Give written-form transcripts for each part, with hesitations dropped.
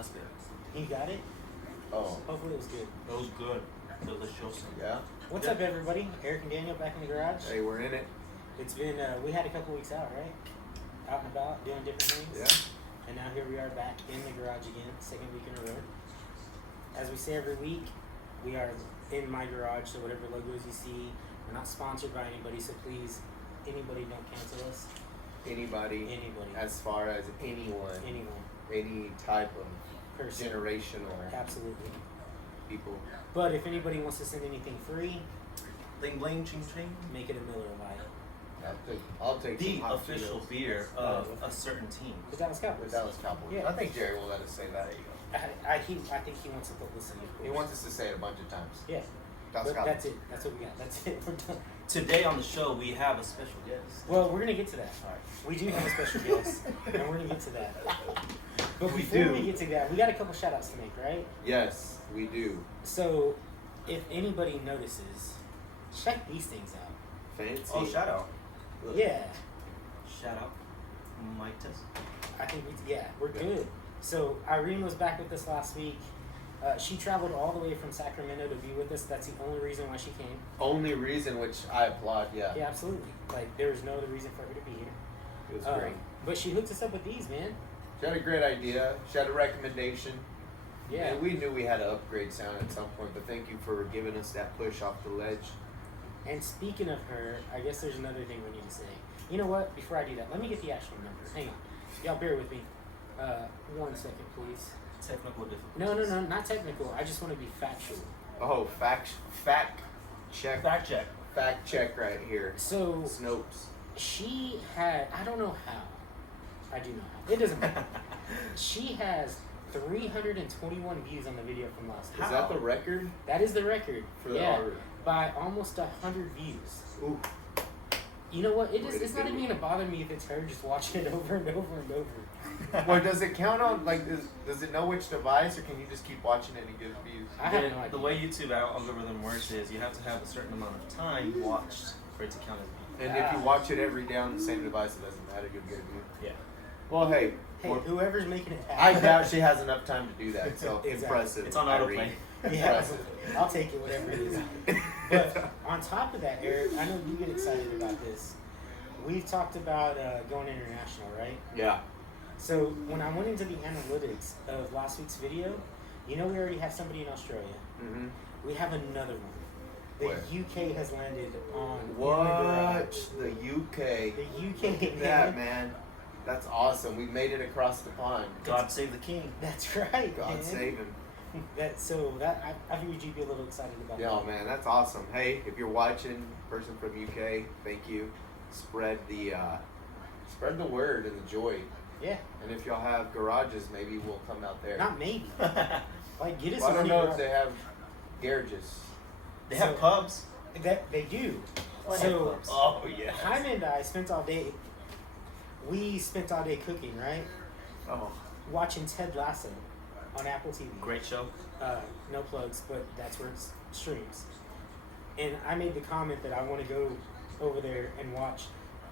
last bit. You got it? Oh. Hopefully it was good. It was good. Delicious. Yeah? What's up, everybody? Eric and Daniel back in the garage. Hey, we're in it. It's been, we had a couple weeks out, right? Out and about, doing different things. Yeah. And now here we are back in the garage again, second week in a row. As we say every week, we are in my garage, so whatever logos you see, we're not sponsored by anybody, so please, anybody don't cancel us. Anybody. As far as anyone. Any type of person. Generational. Absolutely. People. But if anybody wants to send anything free, bling bling ching ching, make it a Miller Lite. I'll take the official beer of a certain team. The Dallas Cowboys. The Dallas Cowboys. Yeah. I think Jerry will let us say that. There you go. I think he wants to publicity. He wants us to say it a bunch of times. Yeah. Dallas but Cowboys. that's it. That's what we got. That's it. We're done. Today on the show we have a special guest. Well, we're gonna get to that. All right. We do have a special guest, and we're gonna get to that. But before we get to that, we got a couple shout outs to make, right? Yes, we do. So, if anybody notices, check these things out. Fancy. Oh, shout out. Yeah. Shout out. Mic test. I think we're good. So Irene was back with us last week. She traveled all the way from Sacramento to be with us. That's the only reason why she came. Only reason, which I applaud, yeah. Yeah, absolutely. Like, there was no other reason for her to be here. It was great. But she hooked us up with these, man. She had a great idea. She had a recommendation. Yeah. And we knew we had to upgrade sound at some point, but thank you for giving us that push off the ledge. And speaking of her, I guess there's another thing we need to say. You know what? Before I do that, let me get the actual number. Hang on. Y'all bear with me. 1 second, please. Technical difficulties. No, not technical. I just want to be factual. Oh, fact check. Fact check. Fact check right here. So, Snopes. she had, I don't know how. I do know how. It doesn't matter. She has 321 views on the video from last week. Is that the record? That is the record. For the art. By almost 100 views. Ooh. You know what? It's not even gonna bother me if it's her just watching it over and over and over. Well, does it count on, like, does it know which device, or can you just keep watching it and get views? I have no idea. The way YouTube algorithm works is you have to have a certain amount of time watched for it to count as views. And if you watch it every day on the same device, it doesn't matter, you'll get a view. Yeah. Well, hey, whoever's making it I happen. doubt she has enough time to do that, so Exactly. impressive. It's on autoplay. Yeah, I'll take it, whatever it is. But on top of that, Eric, I know you get excited about this. We've talked about going international, right? Yeah. So when I went into the analytics of last week's video, you know we already have somebody in Australia. Mm-hmm. We have another one. The Where? UK has landed on What? The UK. The UK. Look at that, man. That's awesome. We made it across the pond. God save the king. That's right. God man. save him. I figured you'd be a little excited about that. Yeah, man, that's awesome. Hey, if you're watching, person from UK, thank you. Spread the word and the joy. Yeah. And if y'all have garages, maybe we'll come out there. Not maybe. Like, get us. Well, I don't know garage. if they have garages. They have pubs. That they do. They So, have pubs. Oh yeah. Jaime and I spent all day. We spent all day cooking, right? Oh. Watching Ted Lasso on Apple TV. Great show. No plugs, but that's where it streams. And I made the comment that I want to go over there and watch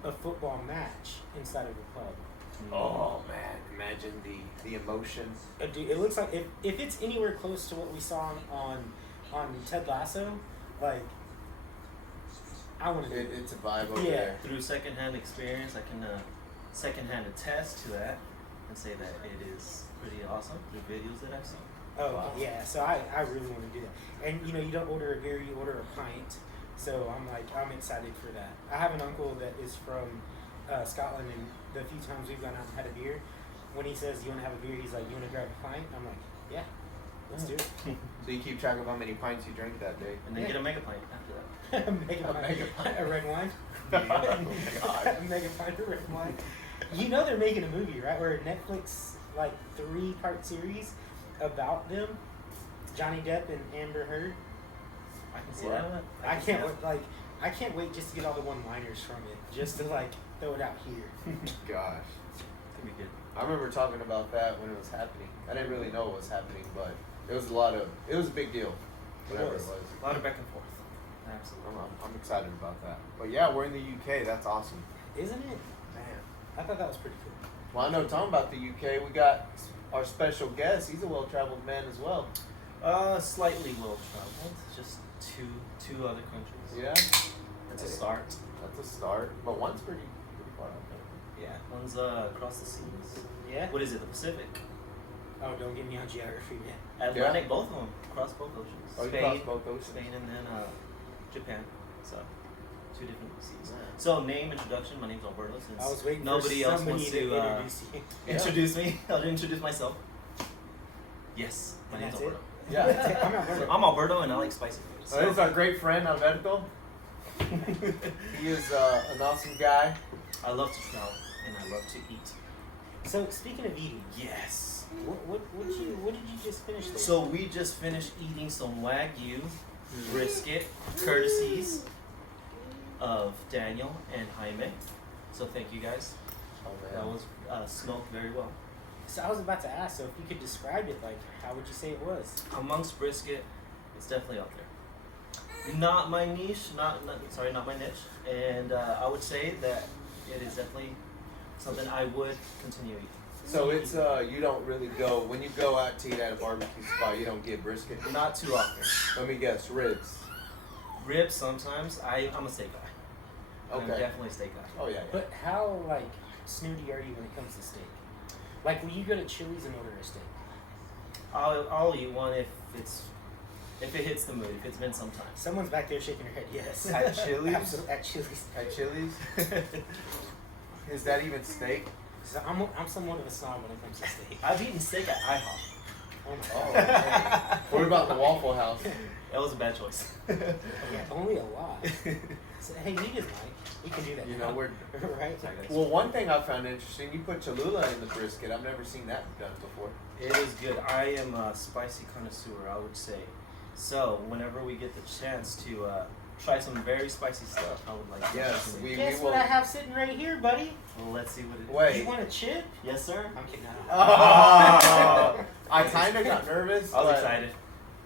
a football match inside of a pub. Oh man, imagine the emotion. Dude, it looks like if it's anywhere close to what we saw on Ted Lasso, like, I want to do it. It's a vibe over Yeah. there. Through secondhand experience, I can secondhand attest to that and say that it is pretty awesome. The videos that I've seen. Oh, Wow. yeah, so I really want to do that. And, you know, you don't order a beer, you order a pint. So I'm excited for that. I have an uncle that is from Scotland, and the few times we've gone out and had a beer, when he says, you want to have a beer, he's like, you want to grab a pint? I'm like, yeah, let's do it. So you keep track of how many pints you drank that day. And then get a mega pint after that. Mega pint of red wine. Oh God. A mega pint of red wine. You know they're making a movie, right? Where Netflix, like, 3-part series about them. Johnny Depp and Amber Heard. I can see What? that. I can't wait just to get all the one-liners from it, just to like throw it out here. Gosh. Could be good. I remember talking about that when it was happening. I didn't really know what was happening, but it was a big deal. Whatever it was. A lot of back and forth. Absolutely. I'm excited about that. But yeah, we're in the UK. That's awesome. Isn't it? Man. I thought that was pretty cool. Well, I know, talking about the UK, we got our special guest. He's a well-traveled man as well. Slightly well traveled. Just two other countries. Yeah, That's a start. that's a start. But one's pretty far out there. Yeah. One's across the seas. Yeah. What is it? The Pacific, Oh, don't get me on geography, man. Atlantic, both of them across both oceans. Oh, you Spain, crossed both oceans. Spain, and then Japan. So two different seas. Yeah. So name introduction. My name's Alberto. Since I was waiting nobody for else somebody wants to to introduce you. Yeah. introduce me, I'll introduce myself. Yes, my And name's that's it? Alberto. Yeah. I'm Alberto. I'm Alberto, and I like spicy food. So this is our great friend Alberto. He is an awesome guy. I love to travel, and I love to eat. So speaking of eating, Yes. what did you just finish there? So we just finished eating some Wagyu brisket, courtesies of Daniel and Jaime. So thank you guys. Oh That was smoked very well. So I was about to ask, so if you could describe it, like, how would you say it was? Amongst brisket, it's definitely up there. Not my niche, not my niche, and I would say that it is definitely something I would continue eating. So it's you don't really go when you go out to eat at a barbecue spot. You don't get brisket. Not too often. Let me guess, ribs. Ribs sometimes. I'm a steak guy. I'm Okay. definitely a steak guy. Oh yeah. But how, like, snooty are you when it comes to steak? Like, will you go to Chili's and order a steak? I'll eat one if it hits the mood. If it's been some time. Someone's back there shaking her head. Yes. At Chili's? Absolutely, at Chili's. At Chili's. Is that even steak? So I'm somewhat of a snob when it comes to steak. I've eaten steak at IHOP. Oh my Oh. god. Okay. What about the Waffle House? That was a bad choice. Yeah, only a lot. So, hey, meet us, Mike. We can do that. You know, now. we're right. well. One thing I found interesting, you put Cholula in the brisket. I've never seen that done before. It is good. I am a spicy connoisseur, I would say. So whenever we get the chance to try some very spicy stuff, I would like to. Yes, definitely- we Guess will. what I have sitting right here, buddy? Well, let's see what it is. Wait. You want a chip? Yes, sir. I'm kidding. Oh, I kind of got nervous. I was but, excited.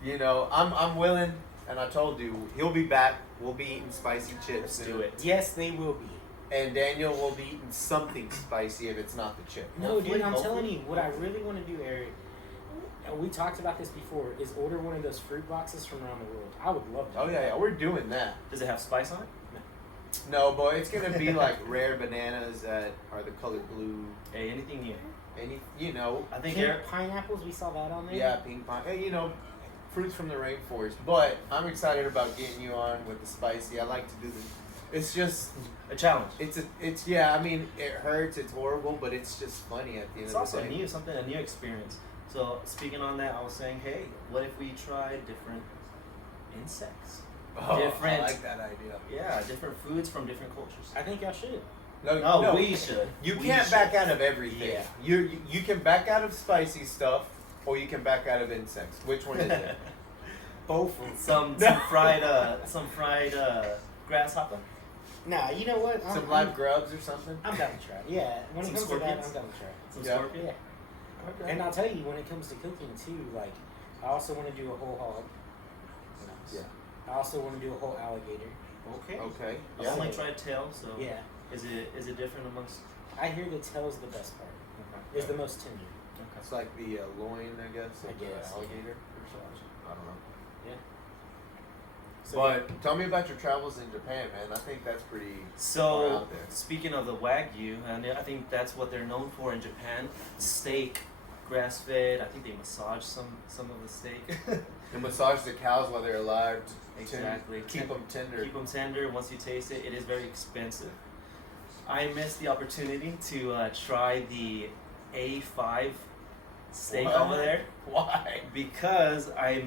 You know, I'm willing, and I told you he'll be back. We'll be eating spicy chips. Let's soon. do it. Yes, they will be. And Daniel will be eating something spicy if it's not the chip. No, dude, I'm Hopefully. telling you, what I really want to do, Eric, and we talked about this before, is order one of those fruit boxes from around the world. I would love to. Oh do yeah, that. yeah, we're doing that. Does it have spice on it? No, boy, it's gonna be like rare bananas that are the color blue. Hey, anything new? Any, you know, I think Pink Eric. pineapples, we saw that on there. yeah, pink pine. You know, fruits from the rainforest. But I'm excited about getting you on with the spicy. I like to do the. It's just. A challenge. It's yeah. I mean, it hurts. It's horrible, but it's just funny at the end It's of also the day. new, something, a new experience. So speaking on that, I was saying, hey, what if we tried different insects? Oh, Different- I like that idea. Yeah, different foods from different cultures. I think y'all should. No, we should. You We can't should. back out of everything. Yeah. You can back out of spicy stuff, or you can back out of insects. Which one is it? Both of them. some fried grasshopper. Nah, you know what? Some live grubs or something. I'm down to try it. Yeah, when Some it comes to that, scorpions? I'm down to try it. Some Yeah. scorpion. Yeah. Okay. And I'll tell you, when it comes to cooking too, like, I also want to do a whole hog. Yeah. I also want to do a whole alligator. Okay. Okay. I've Yeah. only tried tail, so Yeah. is it different amongst? I hear the tail's the best part. Okay. It's the most tender. It's like the loin, I guess, of I guess, the alligator or something. I don't know. Yeah. So, But tell me about your travels in Japan, man. I think that's pretty far So out there. speaking of the Wagyu, and I think that's what they're known for in Japan. Steak, grass fed. I think they massage some of the steak. You massage the cows while they're alive. Exactly. Keep them tender. Keep them tender. Once you taste it, it is very expensive. I missed the opportunity to try the A5 steak What? over there Why? because I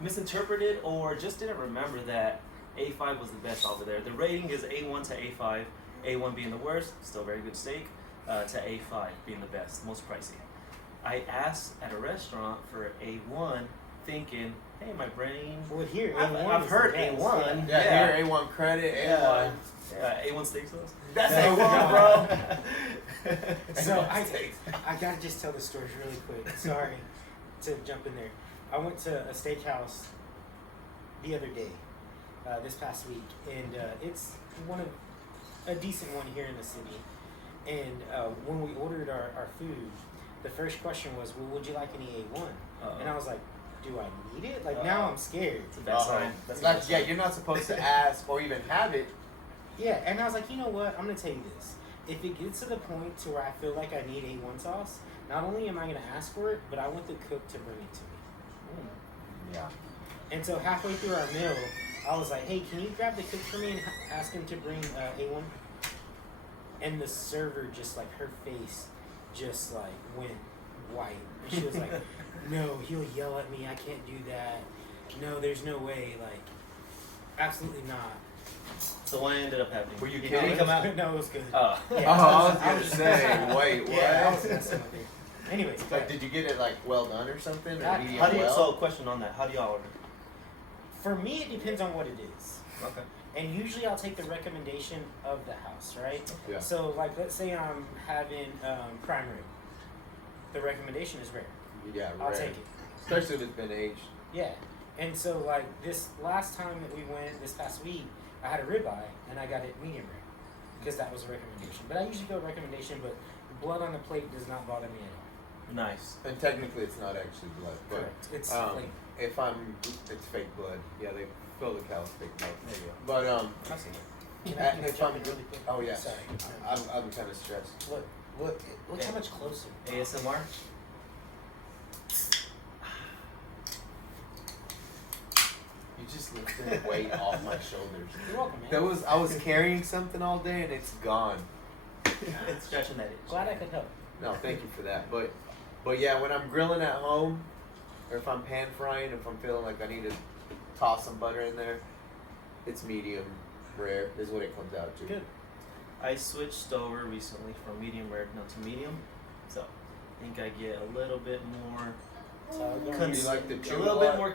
misinterpreted or just didn't remember that A5 was the best over there. The rating is A1 to A5, A1 being the worst, still very good steak, to A5 being the best, most pricey. I asked at a restaurant for A1 thinking, hey, my brain, well, here, I've A1 is heard the best. A1. Yeah, here, A1 credit, A1. Yeah, A1 steak sauce. That's Oh, A1, bro. So A1 I steaks. gotta just tell the story really quick. Sorry to jump in there. I went to a steakhouse the other day, this past week, and it's a decent one here in the city. And when we ordered our food, the first question was, well, would you like any A1? And I was like, do I need it? Like, now I'm scared. It's a bad sign. That's a Like, bad yeah, sign. you're not supposed to ask or even have it. Yeah, and I was like, you know what? I'm going to tell you this. If it gets to the point to where I feel like I need A1 sauce, not only am I going to ask for it, but I want the cook to bring it to me. Yeah. And so halfway through our meal, I was like, hey, can you grab the cook for me and ask him to bring A1? And the server just, like, her face just, like, went white. And she was like, no, he'll yell at me. I can't do that. No, there's no way. Like, absolutely not. So what ended up happening? Were you Did kidding? he come out? No, it was good. Oh. Yeah, I was I gonna was- say, wait, what? Yeah, I was messing with it. Anyways, Like, did you get it like well done or something? Or God, medium How do you? well? So, question on that. How do y'all order? for me, it depends on what it is. Okay. And usually I'll take the recommendation of the house, right? Yeah. So, like, let's say I'm having prime rib. The recommendation is rare. Yeah, I'll rare. take it. Especially if it's been aged. Yeah. And so, like, this last time that we went, this past week, I had a ribeye, and I got it medium rare. Because that was a recommendation. But I usually go recommendation, but blood on the plate does not bother me at all. Nice. And technically, it's not actually blood. But Correct. It's um, flavor. it's fake blood. Yeah, they fill the cow with fake blood. There you go. But I've seen it. Can I if jump I'm in really quick? oh yeah, Sorry. I'm kind of stressed. Look how much closer. ASMR. You just lifted weight off my shoulders. You're welcome, man. I was carrying something all day and it's gone. It's scratching that itch. Glad I could help. No, thank you for that. But yeah, when I'm grilling at home, or if I'm pan frying, if I'm feeling like I need to toss some butter in there, it's medium rare is what it comes out to. Good. I switched over recently from medium rare now to medium, so I think I get a little bit more, You like the a chew little a bit lot? more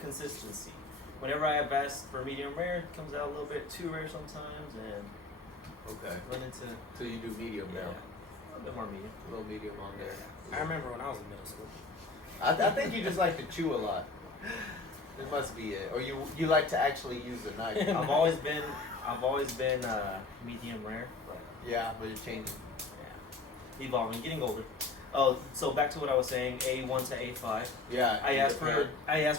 consistency. Whenever I have asked for medium rare, it comes out a little bit too rare sometimes, and Okay. run into So you do medium yeah, now. a little bit more medium. A little medium on there. I remember when I was in middle school. I think you just like to chew a lot. It must be it. Or you like to actually use a knife. I've always been medium rare, but Yeah, but you're changing. yeah, evolving, getting older. Oh, so back to what I was saying, A1 to A5. Yeah. I you asked look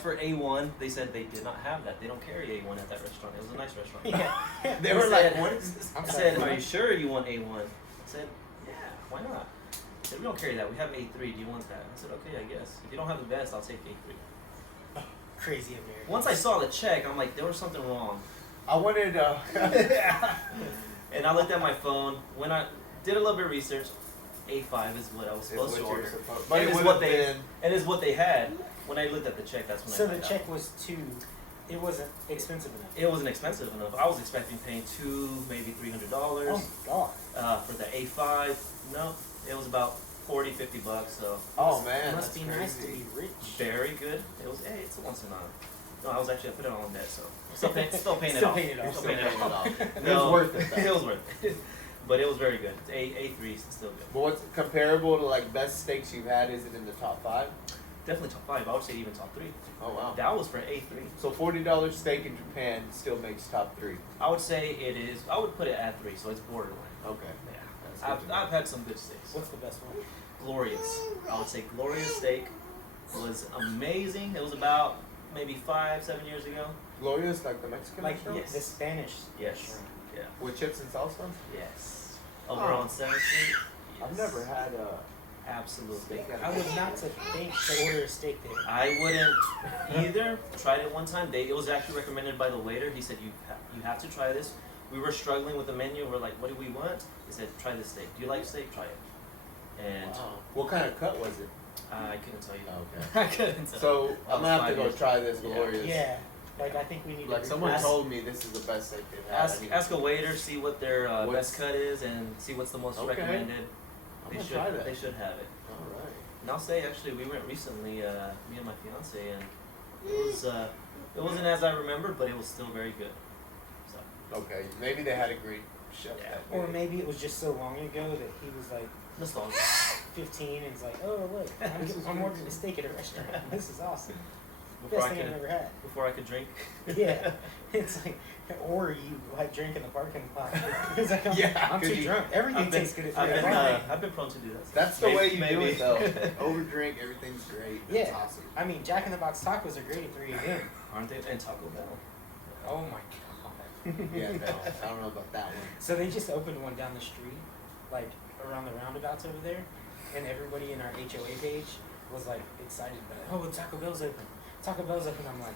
for A1. They said they did not have that. They don't carry A1 at that restaurant. It was a nice restaurant. Yeah. They were said- like, what is this? I'm I sorry. said, "Are you sure you want A1?" I said, "Yeah, why not?" I said, "We don't carry that. We have A3. Do you want that?" I said, "Okay, I guess. If you don't have the best, I'll take A3." Crazy American. Once I saw the check, I'm like, there was something wrong. I wanted And I looked at my phone. When I did a little bit of research, A5 is what I was It's supposed what to you're order. supposed- but And it it's would what have they been. and it's what they had. When I looked at the check, that's when So I the found check out. was it wasn't expensive enough. It wasn't expensive enough. I was expecting paying maybe $300 Oh my god. for the A5. No, it was about $40-$50. So Oh man, It must that's be nice to crazy. be rich. very good. It was. Hey, it's a once in a. No, I was actually I put it on debt, so still paying it Still off. paying it You're off. still Still paying paying it it off. It No, was worth it. Though. It was worth it. But it was very good. It's A3 is still good. But what's comparable to like best steaks you've had? Is it in the top 5? Definitely top 5. I would say even top 3. Oh wow. That was for A3. So $40 steak in Japan still makes top 3. I would say it is. I would put it at 3, so it's borderline. Okay. Yeah. That's good I've, to know. I've had some good steaks. What's the best one? Glorious. I would say Glorious steak was amazing. It was about maybe 5-7 years ago. Glorious, like the Mexican Like restaurant? yes. the Spanish. Yes. restaurant. Yeah. With chips and salsa? Yes. Over Oh. on 7th Street. I've Yes. never had a Absolutely. steak at I would not to think to order a steak there. I wouldn't either. Tried it one time. It was actually recommended by the waiter. He said, you have to try this. We were struggling with the menu. We're like, what do we want? He said, try this steak. Do you like steak? Try it. And Wow. What kind of cut was it? I couldn't tell you. Okay. I couldn't tell So you. I'm gonna have to 5 go years. try this Yeah. Glorious. Yeah. Like I think we need Like to someone Ask- told me this is the best steak they've had. Ask, ask a waiter, see what their What's- best cut is, and see what's the most Okay. recommended. I'm They gonna should. try that. They should have it. All right. And I'll say, actually, we went recently, me and my fiance, and it wasn't as I remembered, but it was still very good. So Okay. Maybe they had a great chef Yeah. that Or day. maybe it was just so long ago that he was like nostalgia. 15 and it's like, oh look, I'm ordering a steak at a restaurant. This is awesome. Best thing I've ever had. Before I could drink. Yeah, it's like, or you like drink in the parking lot. It's like I'm too drunk. Everything tastes good at 3 o'clock. I've been prone to do that. That's the way you do it, though. Overdrink, everything's great. That's Yeah. awesome. I mean, Jack in the Box tacos are great at 3 a.m. Aren't they? And Taco Bell. Oh my god. Yeah, no, I don't know about that one. So they just opened one down the street, like around the roundabouts over there, and everybody in our HOA page was like excited about it. Oh, Taco Bell's open. Taco Bell's open. I'm like,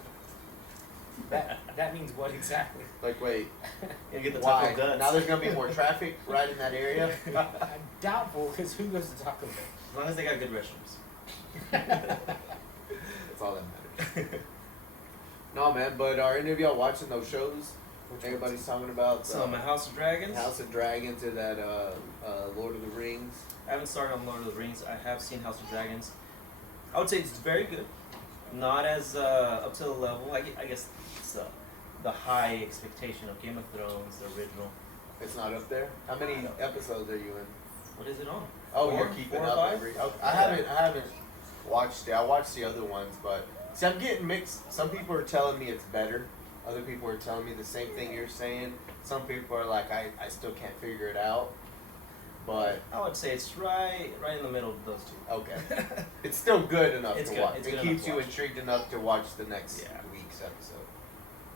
that means what exactly? Like, wait, You get the why? taco guts. Now there's gonna be more traffic right in that area. I'm doubtful, because who goes to Taco Bell? As long as they got good restrooms. That's all that matters. No, man, but are any of y'all watching those shows? Everybody's talking about So my House of Dragons. House of Dragons or that Lord of the Rings. I haven't started on Lord of the Rings. I have seen House of Dragons. I would say it's very good. Not as up to the level. I guess it's the high expectation of Game of Thrones, the original. It's not up there. How many episodes are you in? What is it on? Oh, Four? you're keeping 4 or up 5? every. Oh, I haven't watched it. I watched the other ones, but see, I'm getting mixed. Some people are telling me it's better. Other people are telling me the same thing you're saying. Some people are like, I still can't figure it out. But I would say it's right in the middle of those two. okay, it's still good enough It's to good. watch. It's It good keeps enough to you watch. intrigued enough to watch the next Yeah. week's episode.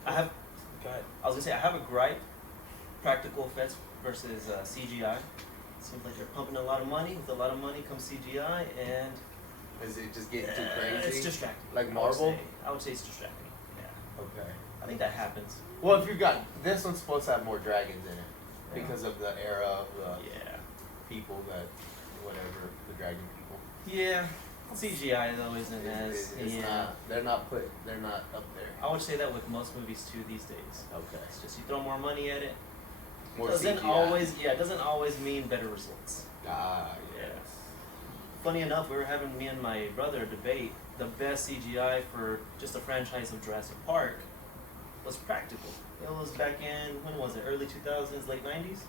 I have. Go ahead. I was gonna say I have a gripe. Practical effects versus CGI. Seems like they're pumping a lot of money. With a lot of money comes CGI, and Is it just getting too crazy? it's distracting. Like I Marvel? would say it's distracting. Yeah. Okay. I think that happens. Well, if you've got this one's supposed to have more dragons in it because of the era of the Yeah. people that whatever the dragon people. Yeah. CGI though isn't as It's not. They're not up there. I would say that with most movies too these days. Okay. It's just you throw more money at it. More Doesn't CGI. it doesn't always mean better results. Ah, Yeah. yes. Funny enough, we were having me and my brother debate the best CGI for just a franchise of Jurassic Park was practical. It was back in when was it? Early 2000s, late 90s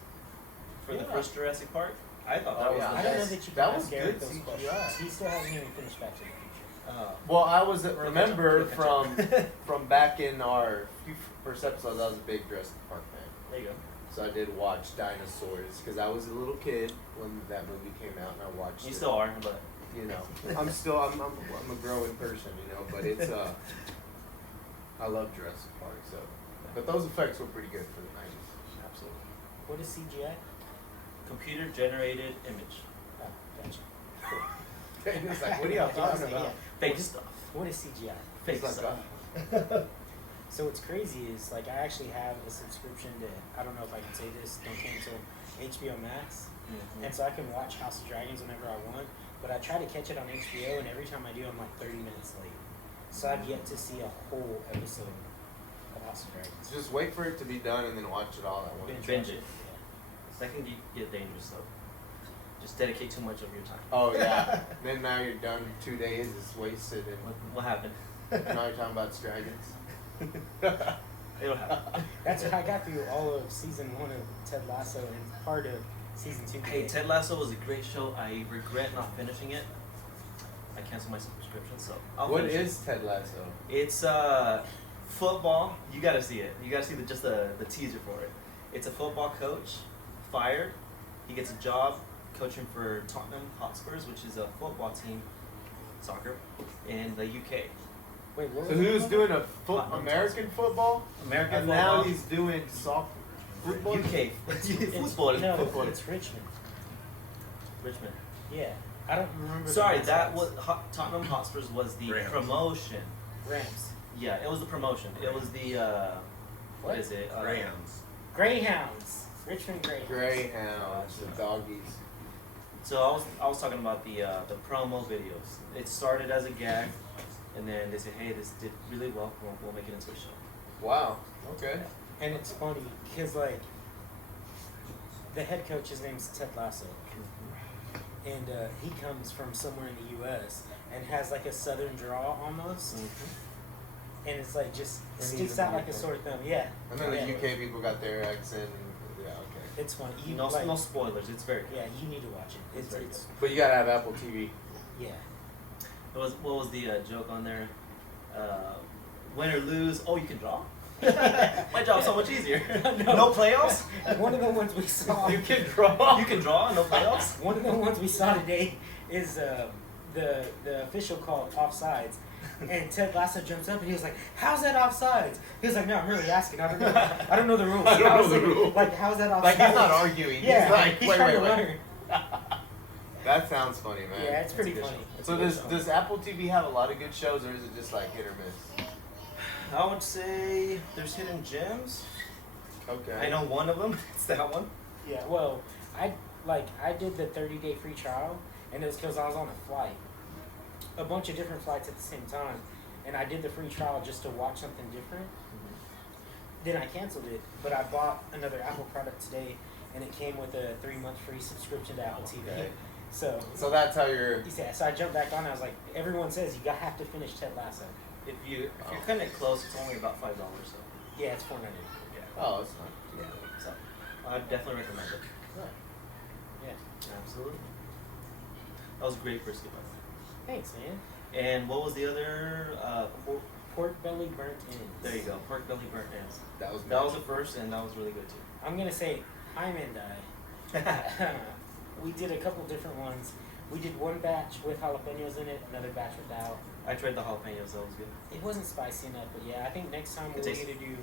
for the Yeah. first Jurassic Park. I thought that Oh, was yeah. the I don't know best. that you can That was ask Eric good those CGI. questions. He still hasn't even finished Back to the Future. Well, I was remember Look at from you. from back in our first episodes, I was a big Jurassic Park fan. There you go. So I did watch dinosaurs because I was a little kid when that movie came out, and I watched You it. still are, but You know, I'm a growing person, you know, but it's I love Jurassic Park, so but those effects were pretty good for the 90s. absolutely. What is CGI? Computer generated image. Oh, gotcha. It's like, what are y'all talking about? Yeah. Fake stuff. What is CGI? Fake It's like, stuff. So what's crazy is like I actually have a subscription to, I don't know if I can say this, don't cancel, HBO Max, and so I can watch House of Dragons whenever I want. But I try to catch it on HBO, and every time I do, I'm like 30 minutes late. So I've yet to see a whole episode of House of Dragons. Just wait for it to be done and then watch it all at once. Binge it. Yeah. That can get dangerous though. Just dedicate too much of your time. Oh yeah. Then now you're done. 2 days is wasted, and What happened? now you're talking about dragons. It'll happen. That's what I got through all of season 1 of Ted Lasso and part of season 2. Hey, Ted Lasso was a great show. I regret not finishing it. I canceled my subscription, so I'll What finish is Ted Lasso? it. It's football. You gotta see it. You gotta see just the teaser for it. It's a football coach fired. He gets a job coaching for Tottenham Hotspurs, which is a football team, soccer, in the UK. Wait, what So was he it was called? doing a Tottenham American football, American and football. now he's doing soccer. Football. UK. It's, Football. no, Football. it's Richmond. Richmond. Yeah, I don't remember. Sorry, the that mascots. was Tottenham Hotspurs was the Rams. promotion. Rams. Yeah, it was the promotion. It was the what is it? Rams. Greyhounds. Richmond Greyhounds. Greyhounds, the doggies. So I was talking about the promo videos. It started as a gag, and then they said, "Hey, this did really well. We'll make it into a show." Wow. Okay. And it's funny because like the head coach, his name's Ted Lasso, and he comes from somewhere in the U.S. and has like a southern draw almost, and it's like just And he's sticks in out the like a UK. sore thumb. Yeah. And then Yeah. the UK people got their accent. And, yeah. Okay. It's funny. You No, like, no spoilers. It's very good. yeah, you need to watch it. It's very it's But you gotta have Apple TV. yeah. What was the joke on there? Win or lose. Oh, you can draw. My job's so much easier. No. No playoffs. One of the ones we saw. You can draw. You can draw. No playoffs. One of the ones we saw today is the official called offsides, and Ted Lasso jumps up and he was like, "How's that offsides?" He was like, "No, I'm really asking. I don't know the rules." I don't I was know the like, rules. Like, how's that offsides? Like he's not arguing. Yeah, He's like, he's wait, trying wait, to wait. learn. That sounds funny, man. Yeah, it's pretty That's a funny. good So show. does Apple TV have a lot of good shows, or is it just like hit or miss? I would say there's hidden gems. Okay. I know one of them. It's that one. Yeah, well, I did the 30-day free trial, and it was because I was on a flight, a bunch of different flights at the same time, and I did the free trial just to watch something different. Then I canceled it, but I bought another Apple product today, and it came with a 3-month free subscription to Apple TV. Okay. So that's how you're. yeah, so I jumped back on. I was like, everyone says you have to finish Ted Lasso. If you're kind of close, it's only about $5. So Yeah, it's $4.99. yeah. Oh, it's not. Yeah. So I'd definitely recommend it. Yeah. Absolutely. That was a great brisket, by the way. Thanks, man. And what was the other? Pork belly burnt ends. There you go. Pork belly burnt ends. That was. That was the first, and that was really good too. I'm gonna say Hyman died. We did a couple different ones. We did one batch with jalapenos in it, another batch without. I tried the jalapenos. That was good. It wasn't spicy enough, but yeah, I think next time It we'll tastes- either do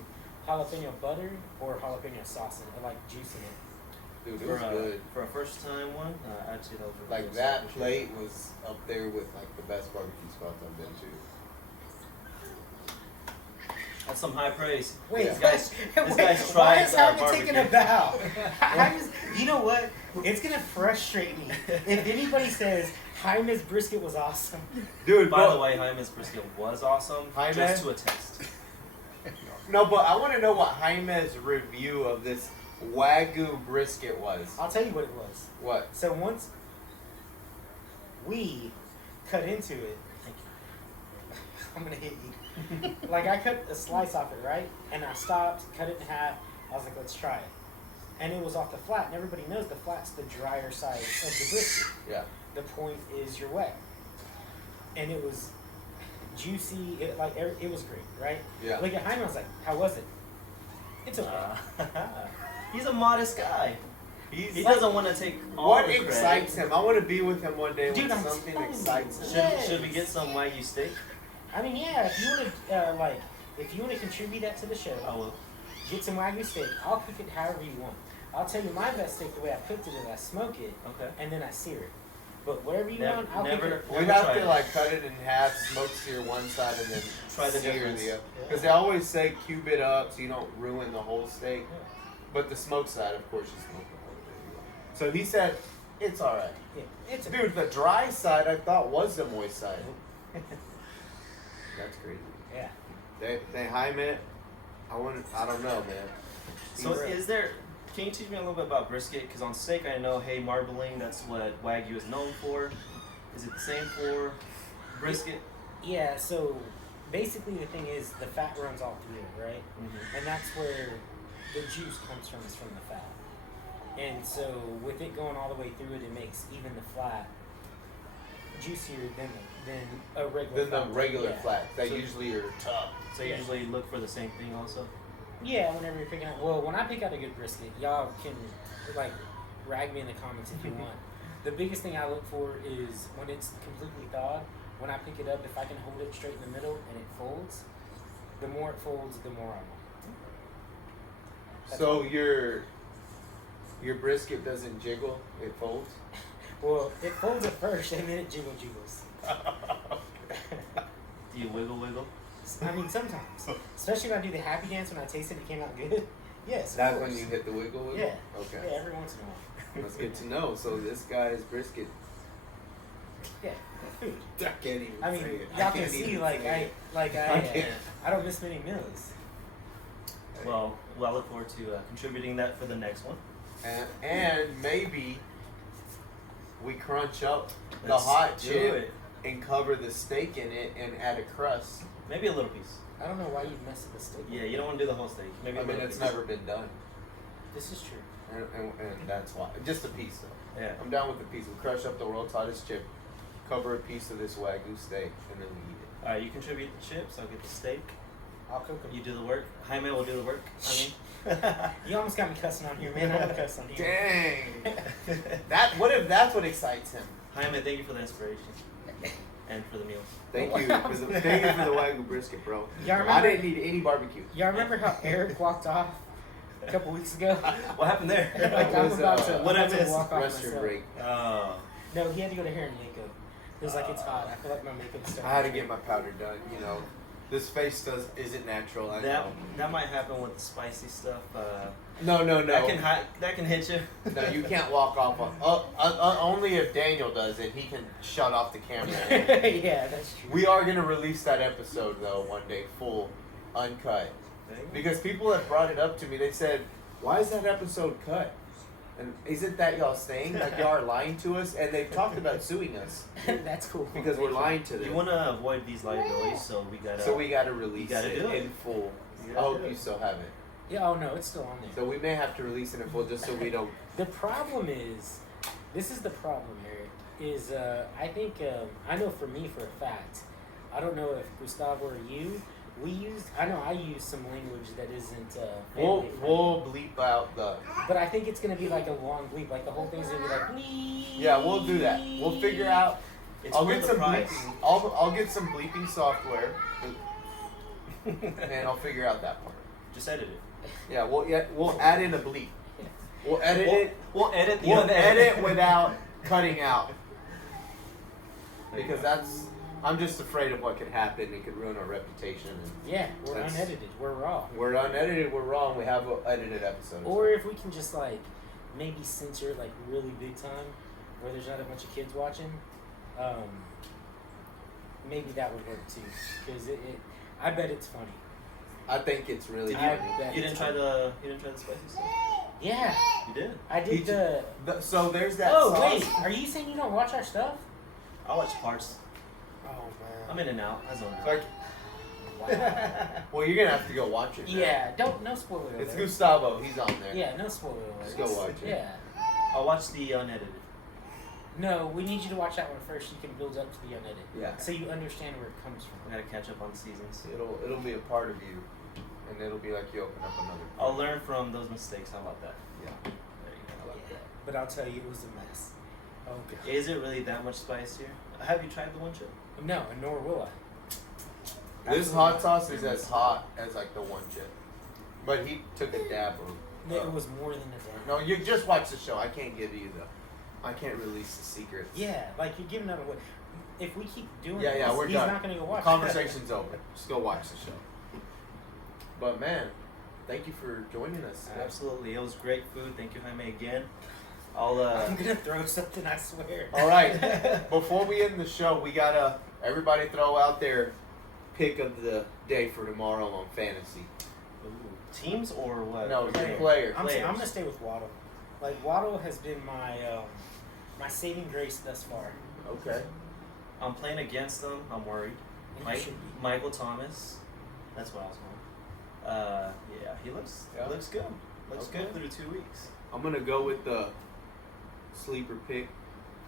jalapeno butter or jalapeno sauce in it, or like juice in it. Dude, it For was a, good. for a first time one, actually that was really Like good. that So, plate was up there with like the best barbecue spots I've been to. That's some high praise. Wait, Yeah. This guy's why tried is Hyman barbecue. taking a bow? You know what? It's gonna frustrate me if anybody says Hyman's brisket was awesome. Dude, By the way, Jaime's brisket was awesome. Jaime? Just to a test. No, but I want to know what Jaime's review of this Wagyu brisket was. I'll tell you what it was. What? So once we cut into it, I'm gonna hit you. Like I cut a slice off it, right? And I stopped, cut it in half. I was like, let's try it. And it was off the flat. And everybody knows the flat's the drier side of the brisket. Yeah. The point is you're wet. And it was juicy. It was great, right? Yeah. Like at Jaime, I was like, how was it? It's okay. He's a modest guy. He like- doesn't want to take all What the credit. excites him? I want to be with him one day Dude, when I'm something telling you. excites him. Yeah. Should we get some Wagyu steak? I mean, yeah, if you want to, if you want to contribute that to the show, I will. get some Wagyu steak. I'll cook it however you want. I'll tell you my best steak, the way I cooked it is I smoke it, Okay. and then I sear it. But whatever you Nev- want, I'll never- cook it. We'd Never have tried to it. like cut it in half, smoke sear one side, and then Try the sear difference. the other. Yeah. Because they always say cube it up so you don't ruin the whole steak. Yeah. But the smoke side, of course, you smoke the whole thing. So he said it's all right. Yeah, it's Dude, the dry side I thought was the moist side. That's crazy. yeah. They Jaime, I don't know, man. So He's- is there? Can you teach me a little bit about brisket? Because on steak, I know, hey, marbling. That's what Wagyu is known for. Is it the same for brisket? Yeah. So basically, the thing is, the fat runs all through it, right? Mm-hmm. And that's where the juice comes from, is from the fat. And so with it going all the way through it, it makes even the flat juicier than a regular. Than the flat. regular Yeah. flat that So- usually are tough. So you Yeah. usually look for the same thing also? Yeah, whenever you're picking out. Well, when I pick out a good brisket, y'all can like rag me in the comments if you want. The biggest thing I look for is when it's completely thawed. When I pick it up, if I can hold it straight in the middle and it folds, the more it folds, the more I want. That's So all. your brisket doesn't jiggle, it folds? Well, it folds at first and then it jiggles. Do you wiggle? I mean, sometimes, especially when I do the happy dance when I tasted it came out good. Yes. of That's course. when you hit the wiggle wiggle? Yeah. Okay. Yeah, every once in a while. That's good to know. So this guy's brisket. Yeah, food. I can't even I mean, say it. y'all can see I can't. I don't miss many meals. Well, I look forward to contributing that for the next one. And maybe we crunch up the Let's hot do chip it. and cover the steak in it and add a crust. Maybe a little piece. I don't know why you'd mess with the steak. Yeah, you don't want to do the whole steak. Maybe. I a mean, little it's piece. never been done. This is true. And that's why. Just a piece, though. Yeah. I'm down with the piece. We crush up the world's hottest chip, cover a piece of this Wagyu steak, and then we eat it. Alright, you contribute the chips, I'll get the steak. I'll cook them. You do the work. Jaime will do the work. I mean. You almost got me cussing on here, man. I don't cuss on here. Dang. What if that's what excites him? Jaime, thank you for the inspiration. And for the meal. Thank you for the Wagyu brisket, bro. Y'all I remember, didn't need any barbecue. y'all remember how Eric walked off a couple weeks ago? What happened there? Like, I'm about to, what I'm I about to missed? walk off Restroom myself. break. Oh. No, he had to go to hair and makeup. He was like, it's hot. I feel like my makeup's starting. I had to get my powder done. You know, this face isn't natural. I know. That might happen with the spicy stuff. No. That can hit you. No, you can't walk off on. Only if Daniel does it, he can shut off the camera. Yeah, that's true. We are gonna release that episode though one day, full, uncut, because people have brought it up to me. They said, "Why is that episode cut? And isn't that y'all saying like y'all are lying to us?" And they've talked about suing us That's cool. because we're lying to them. You want to avoid these liabilities, so we gotta release gotta it do it. in full. You I gotta hope do you it. still have it. Yeah, oh no, it's still on there. So we may have to release it in full just so we don't. The problem is, this is the problem, Eric, is I think, I know for me for a fact, I don't know if Gustavo or you, I use some language that isn't family We'll bleep out the. but I think it's going to be like a long bleep, like the whole thing's going to be like bleep. Yeah, we'll do that. We'll figure out. It's I'll worth get the some price. bleeping. I'll get some bleeping software, and I'll figure out that part. Just edit it. Yeah, we'll add in a bleep. We'll edit it. We'll edit the We'll other edit without cutting out. Because I'm just afraid of what could happen. It could ruin our reputation. And Yeah, we're That's- unedited. We're raw. we're unedited. We're wrong. We have edited episodes. Or if we can just like maybe censor it like really big time, where there's not a bunch of kids watching, maybe that would work too. Because I bet it's funny. I think it's really. Did funny. you didn't try the spicy stuff? Yeah, You did. I did So there's that. Oh sauce. wait, are you saying you don't watch our stuff? I watch parts. Oh man. I'm in and out. I zone out. Like, Wow. well, you're gonna have to go watch it. now. Yeah, no spoiler alert. It's Gustavo. He's on there. Yeah, no spoiler alert. Just go watch it. Yeah. I'll watch the unedited. No, we need you to watch that one first. You can build up to the unedited. Yeah. So you understand where it comes from. I gotta catch up on seasons. It'll be a part of you, and it'll be like you open up another. I'll learn from those mistakes. How about that? Yeah. There you go. I like that. But I'll tell you, it was a mess. Oh god. Is it really that much spicier? Have you tried the one chip? No, and nor will I. This Absolutely hot not. sauce is as hot as like the one chip, but he took a dab of. It was more than a damn. No, you just watch the show. I can't give you I can't release the secrets. Yeah, like you're giving that away. If we keep doing Yeah, this, we're he's done. not gonna go watch it. Conversation's over. Just go watch the show. But man, thank you for joining us. today. Absolutely. It was great food. Thank you, Jaime, again. I'll I'm gonna throw something, I swear. All right. Before we end the show, we gotta everybody throw out their pick of the day for tomorrow on fantasy. Ooh, teams or what? No, Player. your player. I'm Players. gonna stay with Waddle. Like Waddle has been my saving grace thus far. Okay. I'm playing against them. I'm worried. And you should be. Michael Thomas. That's what I was going. Yeah, he looks good. Looks Okay. good through 2 weeks. I'm gonna go with the sleeper pick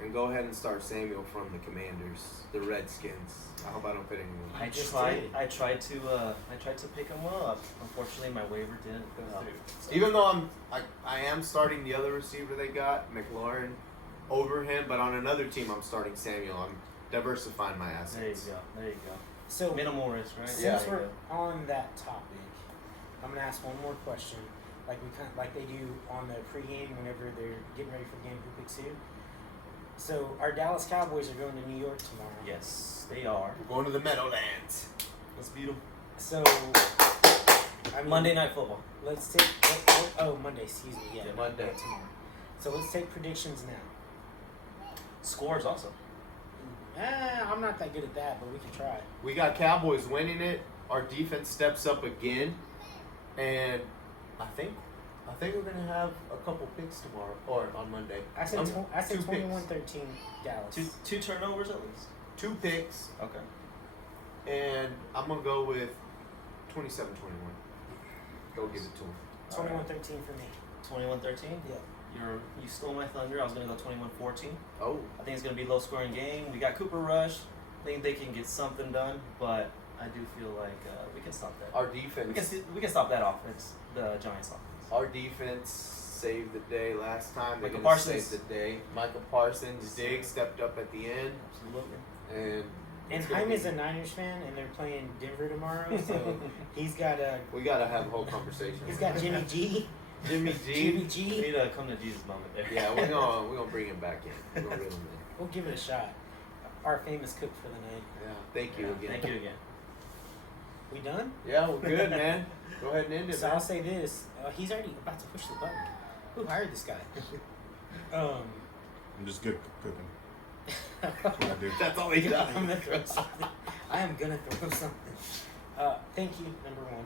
and go ahead and start Samuel from the Commanders, the Redskins. I hope I don't fit anyone. I just tried. did. I tried to pick him up. Unfortunately, my waiver didn't go through. Even though I am starting the other receiver they got, McLaurin, over him, but on another team I'm starting Samuel. I'm diversifying my assets. There you go. There you go. So Minimal risk, right? since Yeah. we're on that topic, I'm gonna ask one more question, like they do on the pregame whenever they're getting ready for the game. Who picks who? So our Dallas Cowboys are going to New York tomorrow. Yes, they are. We're going to the Meadowlands. Let's beat them. So I mean, Monday Night Football. Let's take. Monday. Excuse me. Yeah, Yeah, not Monday. tomorrow. So let's take predictions now. Scores also. I'm not that good at that, but we can try. We got Cowboys winning it. Our defense steps up again, and I think we're gonna have a couple picks tomorrow or on Monday. I said 2 picks. 21-13 Dallas. Two turnovers at least. 2 picks, Okay. and I'm gonna go with 27-21. Go give it to him. 21-13 for me. 21-13. Yeah. you stole my thunder. I was gonna go 21-14. Oh, I think it's gonna be a low scoring game. We got Cooper Rush. I think they can get something done, but I do feel like we can stop that. our defense. We can stop that offense, the Giants offense. Our defense saved the day last time. They're Micah gonna Parsons. save the day. Micah Parsons, Diggs stepped up at the end, Absolutely. and And it's gonna Jaime is be- a Niners fan, and they're playing Denver tomorrow, so he's got we gotta have a whole conversation. he's got Jimmy G. Jimmy Jimmy G. We G. need a come to Jesus moment there. Yeah, we're gonna bring him back in. We're gonna reel him in. We'll give it a shot. Our famous cook for the night. Yeah, thank you Yeah, again. Thank you again. We done? Yeah, we're good, man. Go ahead and end it, So man. I'll say this: he's already about to push the button. Who hired this guy? I'm just good cooking. That's what I do. That's all he does. I'm gonna throw something. I am gonna throw something. Thank you, number one.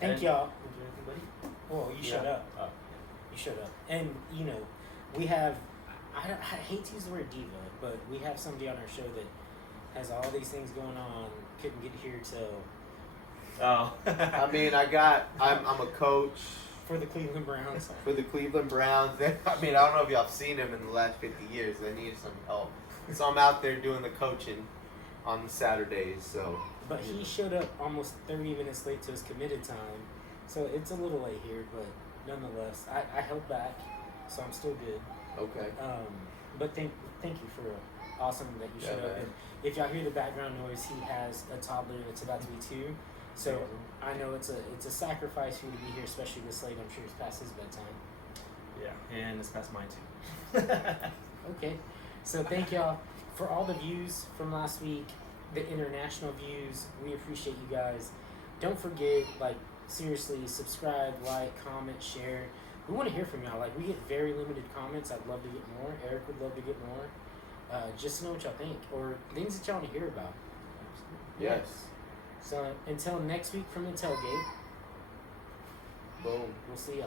Thank And- y'all. Did you do anything, buddy? Whoa, you shut up. Oh, You shut up. And we have. I hate to use the word diva, but we have somebody on our show that has all these things going on. Couldn't get here till yeah. Oh. I mean, I'm a coach for the Cleveland Browns. for the Cleveland Browns. I mean, I don't know if y'all have seen him in the last 50 years. They need some help. So I'm out there doing the coaching on the Saturdays. So, But he showed up almost 30 minutes late to his committed time, so it's a little late here. But nonetheless, I held back, so I'm still good. okay. But thank you for awesome that you showed Yeah, up. man. And if y'all hear the background noise, he has a toddler that's about to be 2. So I know it's a sacrifice for you to be here, especially this late. I'm sure it's past his bedtime. Yeah, and it's past mine too. Okay, so thank y'all for all the views from last week, the international views. We appreciate you guys. Don't forget, seriously, subscribe, like, comment, share. We want to hear from y'all. We get very limited comments. I'd love to get more. Eric would love to get more. Just to know what y'all think or things that y'all want to hear about. Yes. So until next week from the tailgate, Boom. we'll see ya.